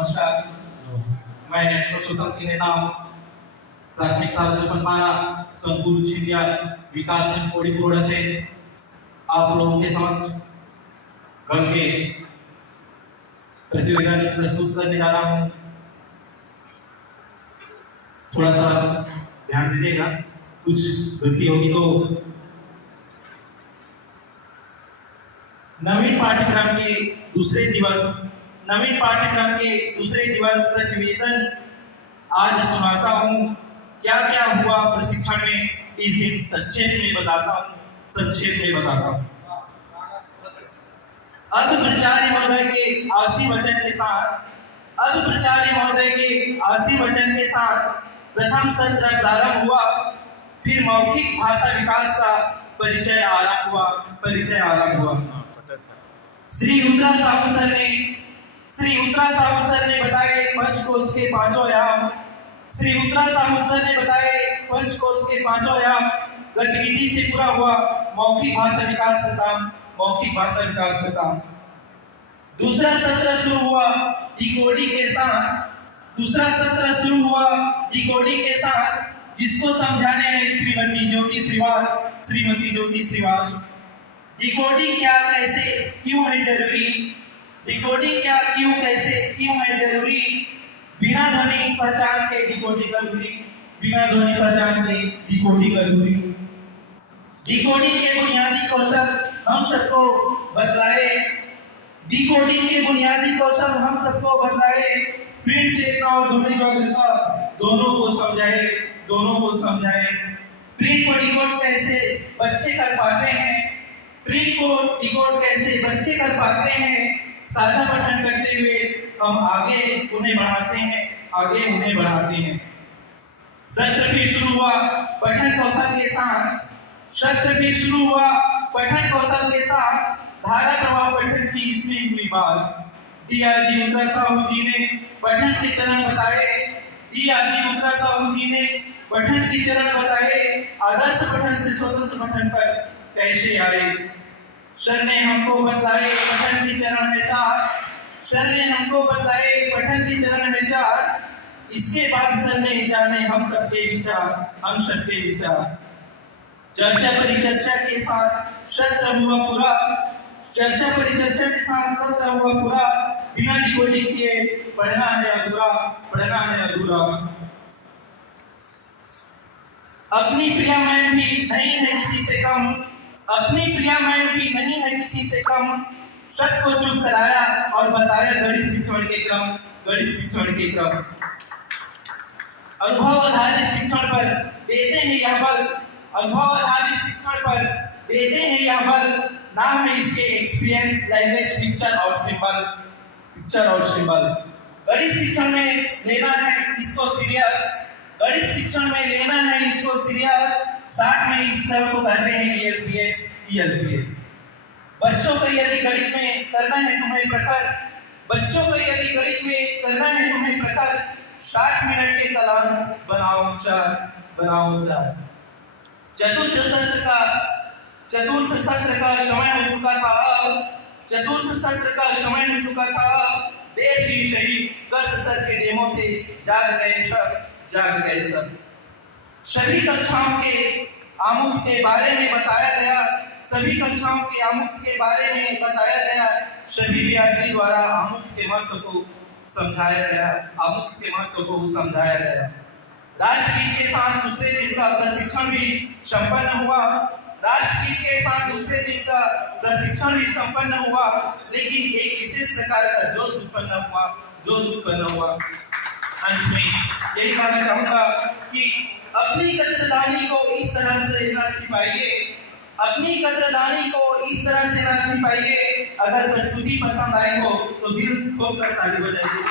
नमस्कार। मैं पुरुषोत्तम सिंह नेता प्राथमिक शाळा चपनपारा संकुल छिंदिया विकास खंड कोड़ीकोड़ा से आप लोगों के समक्ष गण के प्रतिवेदन प्रस्तुत करने जा रहा हूँ। थोड़ा सा ध्यान दीजिएगा, कुछ गलती होगी तो। नवीन पाठ्यक्रम के दूसरे दिवस प्रतिवेदन आज सुनाता हूँ। क्या क्या हुआ प्रशिक्षण में इस दिन संक्षेप में बताता हूँ। अर्थप्रचारी महोदय के आशी वचन के साथ प्रथम सत्र प्रारंभ हुआ। फिर मौखिक भाषा विकास का परिचय आरंभ हुआ। श्री उत्तरा साहू सर ने बताए पंचकोश के पांचों आयाम गतिविधि से पूरा हुआ मौखिक भाषा विकास का काम। दूसरा सत्र शुरू हुआ डिकोडिंग के साथ जिसको समझाने हैं श्रीमती ज्योति श्रीवास। डिकोडिंग क्या कैसे क्यों है जरूरी, बिना ध्वनि पहचान के डिकोडिंग अधूरी। डिकोडिंग के बुनियादी कौशल हम सबको बतलाए। प्रिंट क्षेत्र और ध्वनि जागरूकता दोनों को समझाए। प्रिंट को डिकोड कैसे बच्चे कर पाते हैं, साझा पठन करते हुए हम आगे उन्हें बढ़ाते हैं। सत्र फिर शुरू हुआ पठन कौशल के साथ धारा प्रवाह पठन की इसमें हुई बात। डीआरजी उत्तरा साहू जी ने पठन के चरण बताए। आदर्श पठन से स्वतंत्र पठन पर कैसे आए। सर ने हमको बतलाए पठन के चरण है 4। इसके बाद सर ने जाने हम सबके विचार। चर्चा परिचर्चा के साथ सत्र हुआ पूरा। बिना डिकोडिंग के पढ़ना है अधूरा। अपनी प्रिया मैम भी नहीं है किसी से कम। सत को चुप कराया और बताया गणित शिक्षण के क्रम। अनुभव आधारित शिक्षण पर देते हैं यह बल। नाम है इसके एक्सपीरियंस लैंग्वेज पिक्चर और सिंबल। गणित शिक्षण में लेना है इसको सीरियस। साथ में इस क्रम को कहते हैं ELPS। बच्चों को यदि गणित में करना है तुम्हें प्रकट 60 मिनट के कलाम बनाओ चार। चतुर्थ सत्र का समय हो चुका था। देश ही शहीद कर्ष सर के डेमो से जाग गए सब। सभी कक्षाओं के आमुख के बारे में बताया गया। सभी विद्यार्थी द्वारा आमुख के महत्व को समझाया गया। राष्ट्रगीत के साथ दूसरे दिन का प्रशिक्षण भी संपन्न हुआ। लेकिन एक विशेष प्रकार का जोश उत्पन्न हुआ। अंत में यही कहना चाहूंगा कि अपनी कदरदानी को इस तरह से ना छिपाइए। अगर प्रस्तुति पसंद आई हो तो दिल खोलकर ताली बजाइए।